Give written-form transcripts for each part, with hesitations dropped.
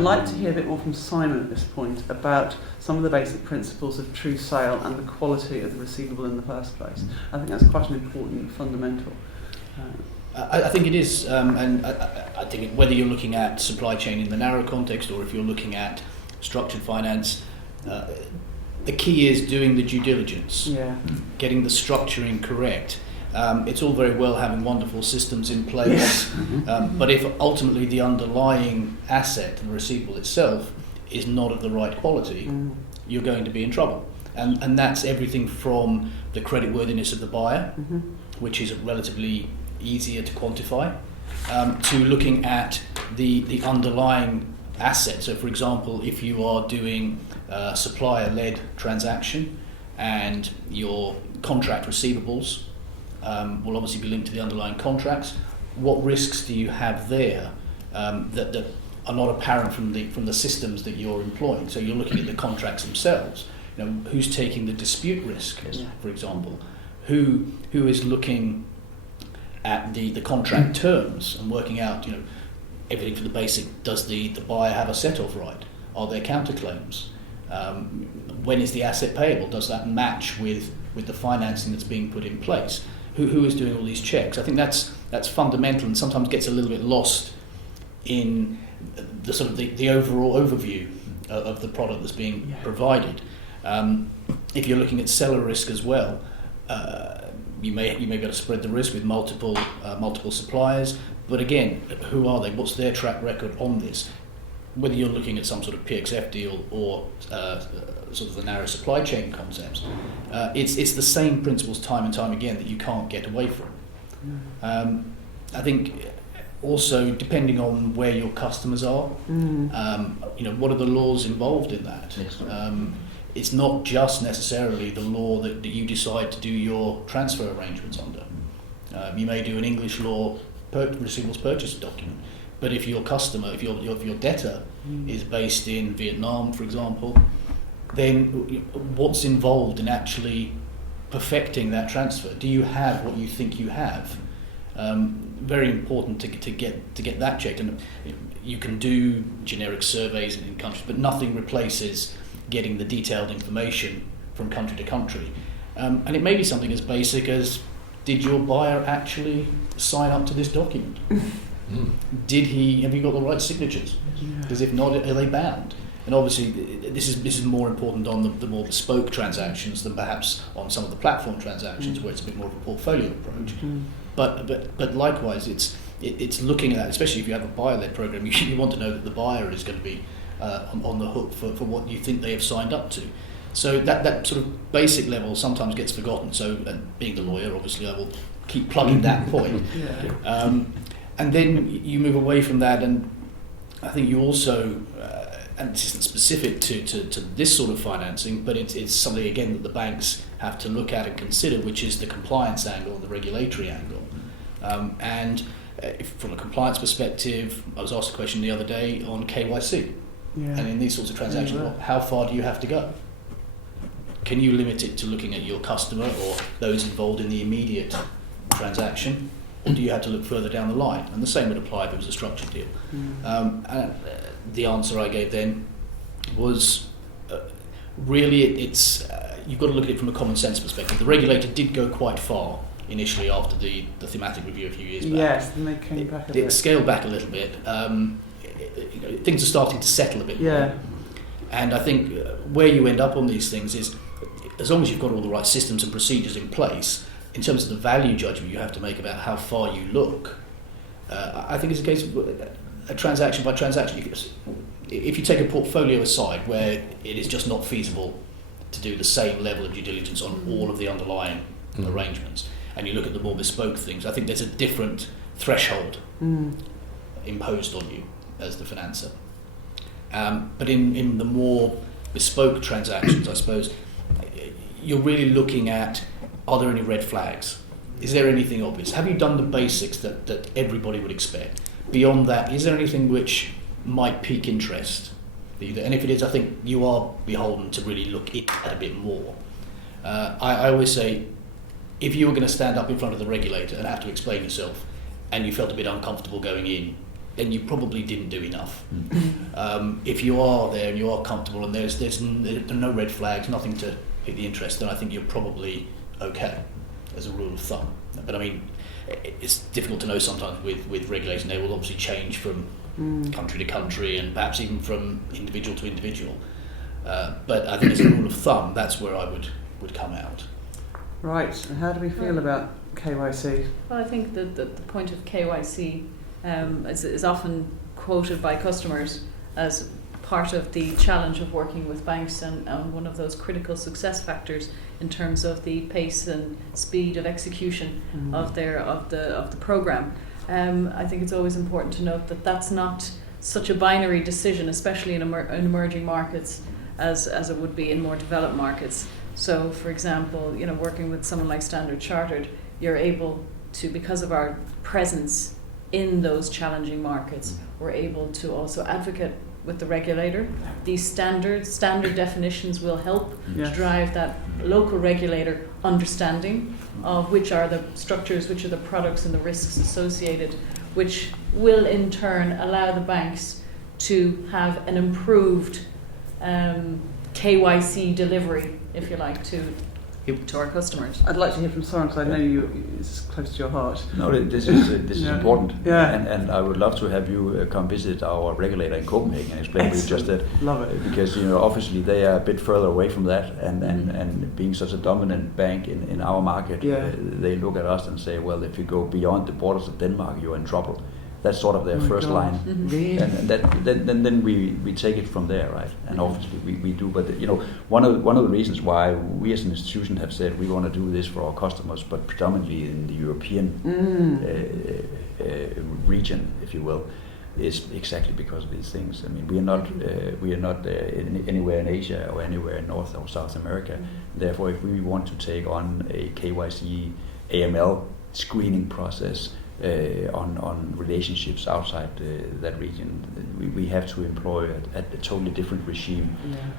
I'd like to hear a bit more from Simon at this point about some of the basic principles of true sale and the quality of the receivable in the first place. I think that's quite an important fundamental. I think it is, and I think whether you're looking at supply chain in the narrow context or if you're looking at structured finance, the key is doing the due diligence, getting the structuring correct. It's all very well having wonderful systems in place, but if ultimately the underlying asset, the receivable itself, is not of the right quality, you're going to be in trouble. And that's everything from the creditworthiness of the buyer, which is relatively easier to quantify, to looking at the underlying asset. So for example, if you are doing a supplier-led transaction and your contract receivables will obviously be linked to the underlying contracts, what risks do you have there that are not apparent from the systems that you're employing? So you're looking at the contracts themselves. You know, who's taking the dispute risk, for example? Who is looking at the contract terms and working out, you know, everything from the basic, does the buyer have a set-off right? Are there counterclaims? When is the asset payable? Does that match with the financing that's being put in place? Who is doing all these checks? I think that's fundamental and sometimes gets a little bit lost in the sort of the overall overview of the product that's being provided. If you're looking at seller risk as well, you may be able to spread the risk with multiple suppliers, but again, who are they? What's their track record on this? Whether you're looking at some sort of PXF deal or sort of the narrow supply chain concepts, it's the same principles time and time again that you can't get away from. I think also depending on where your customers are, you know, what are the laws involved in that? It's not just necessarily the law that you decide to do your transfer arrangements under. You may do an English law receivables purchase document, but if your customer, if your debtor is based in Vietnam, for example, then what's involved in actually perfecting that transfer? Do you have what you think you have? Very important to get that checked. And you can do generic surveys in countries, but nothing replaces getting the detailed information from country to country. And it may be something as basic as, did your buyer actually sign up to this document? Have you got the right signatures? Because if not, are they bound? And obviously this is more important on the more bespoke transactions than perhaps on some of the platform transactions where it's a bit more of a portfolio approach. But likewise, it's looking at that, especially if you have a buyer-led program, you want to know that the buyer is going to be on the hook for what you think they have signed up to. So that sort of basic level sometimes gets forgotten. So being the lawyer, obviously I will keep plugging that point. And then you move away from that, and I think you also, and this isn't specific to this sort of financing, but it's something again that the banks have to look at and consider, which is the compliance angle and the regulatory angle. And from a compliance perspective, I was asked a question the other day on KYC. And in these sorts of transactions, how far do you have to go? Can you limit it to looking at your customer or those involved in the immediate transaction, or do you have to look further down the line? And the same would apply if it was a structured deal. And the answer I gave then was really it's you've got to look at it from a common sense perspective. The regulator did go quite far initially after the thematic review a few years back. Yes, and they came back a bit. It scaled back a little bit. Things are starting to settle a bit more. And I think where you end up on these things is, as long as you've got all the right systems and procedures in place, in terms of the value judgment you have to make about how far you look, I think it's a case of a transaction by transaction. If you take a portfolio aside where it is just not feasible to do the same level of due diligence on all of the underlying arrangements, and you look at the more bespoke things, I think there's a different threshold imposed on you as the financer. But in the more bespoke transactions, I suppose, you're really looking at, are there any red flags? Is there anything obvious? Have you done the basics that everybody would expect? Beyond that, is there anything which might pique interest? And if it is, I think you are beholden to really look at a bit more. I always say, if you were going to stand up in front of the regulator and have to explain yourself, and you felt a bit uncomfortable going in, then you probably didn't do enough. If you are there and you are comfortable and there are no red flags, nothing to pique the interest, then I think you're probably okay as a rule of thumb. But I mean, it's difficult to know sometimes with regulation. They will obviously change from country to country and perhaps even from individual to individual. But I think as a rule of thumb, that's where I would come out. Right, and how do we feel about KYC? Well, I think that the point of KYC is often quoted by customers as part of the challenge of working with banks and one of those critical success factors in terms of the pace and speed of execution of the program. I think it's always important to note that that's not such a binary decision, especially in emerging markets, as it would be in more developed markets. So, for example, working with someone like Standard Chartered, you're able to, because of our presence in those challenging markets, we're able to also advocate with the regulator. These standard definitions will help to drive that local regulator understanding of which are the structures, which are the products and the risks associated, which will in turn allow the banks to have an improved KYC delivery, if you like, to our customers. I'd like to hear from Soren, because I know it's close to your heart. No, this is important, Yeah. and I would love to have you come visit our regulator in Copenhagen and explain what you just said. Love it. Because obviously they are a bit further away from that, and being such a dominant bank in our market, they look at us and say, well, if you go beyond the borders of Denmark, you're in trouble. That's sort of their first line, and then we take it from there, right? And obviously we do, but one of the reasons why we as an institution have said we want to do this for our customers, but predominantly in the European region, if you will, is exactly because of these things. I mean, we are not anywhere in Asia or anywhere in North or South America. Therefore, if we want to take on a KYC AML screening process on relationships outside that region, we have to employ a totally different regime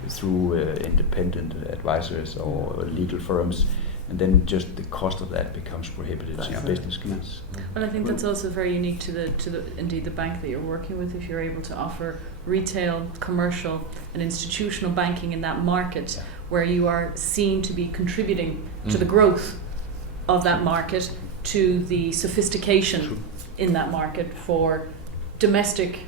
through independent advisors or legal firms, and then just the cost of that becomes prohibitive to your business case. Well, I think that's also very unique to the bank that you're working with. If you're able to offer retail, commercial, and institutional banking in that market, where you are seen to be contributing to the growth of that market, to the sophistication in that market for domestic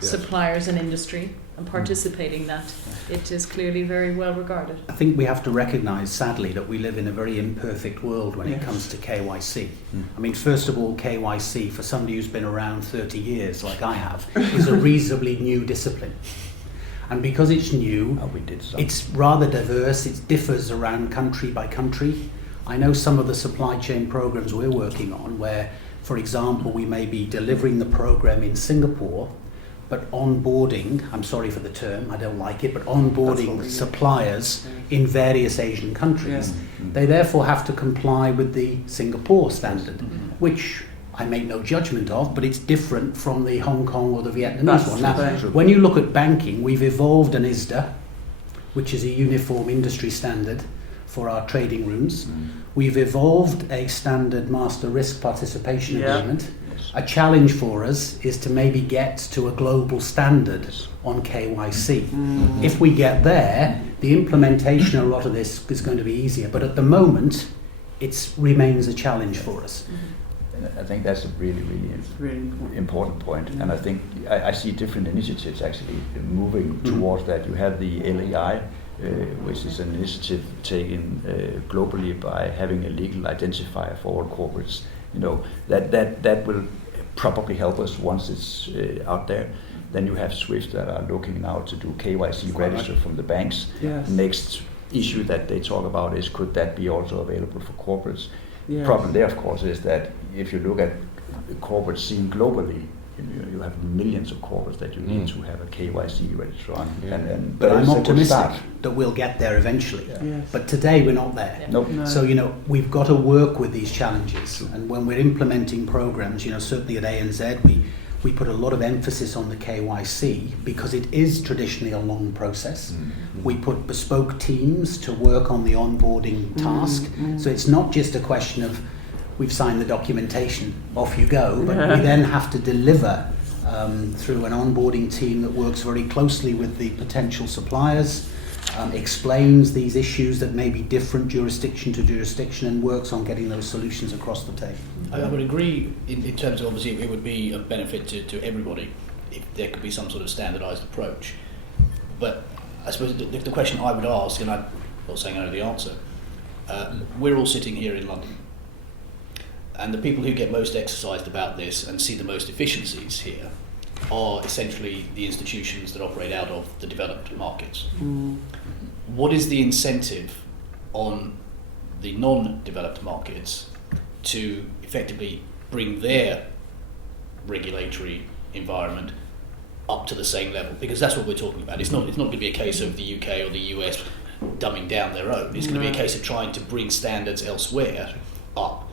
suppliers and industry, and participating that, it is clearly very well regarded. I think we have to recognise, sadly, that we live in a very imperfect world when it comes to KYC. I mean, first of all, KYC, for somebody who's been around 30 years, like I have, is a reasonably new discipline. And because it's new, it's rather diverse, it differs around country by country. I know some of the supply chain programs we're working on where, for example, we may be delivering the program in Singapore, but onboarding, I'm sorry for the term, I don't like it, but onboarding suppliers in various Asian countries. They therefore have to comply with the Singapore standard, which I make no judgment of, but it's different from the Hong Kong or the Vietnamese one. Now, when you look at banking, we've evolved an ISDA, which is a uniform industry standard for our trading rooms. We've evolved a standard master risk participation agreement. A challenge for us is to maybe get to a global standard on KYC. If we get there, the implementation of a lot of this is going to be easier. But at the moment, it remains a challenge for us. I think that's a really important point. And I think I see different initiatives actually moving towards that. You have the LAI, which is an initiative taken globally by having a legal identifier for all corporates. That will probably help us once it's out there. Then you have SWIFT that are looking now to do KYC register from the banks. Next issue that they talk about is, could that be also available for corporates? The problem there, of course, is that if you look at corporates seen globally, you have millions of corporates that you need to have a KYC register on. But I'm optimistic that we'll get there eventually. But today we're not there. No. So, we've got to work with these challenges. And when we're implementing programs, certainly at ANZ, we put a lot of emphasis on the KYC because it is traditionally a long process. We put bespoke teams to work on the onboarding task. So it's not just a question of we've signed the documentation, off you go, but we then have to deliver through an onboarding team that works very closely with the potential suppliers, explains these issues that may be different jurisdiction to jurisdiction, and works on getting those solutions across the table. I would agree in terms of, obviously it would be a benefit to everybody if there could be some sort of standardised approach. But I suppose the question I would ask, and I'm not saying I know the answer, we're all sitting here in London, and the people who get most exercised about this and see the most efficiencies here are essentially the institutions that operate out of the developed markets. What is the incentive on the non-developed markets to effectively bring their regulatory environment up to the same level? Because that's what we're talking about. It's not going to be a case of the UK or the US dumbing down their own. It's going to be a case of trying to bring standards elsewhere up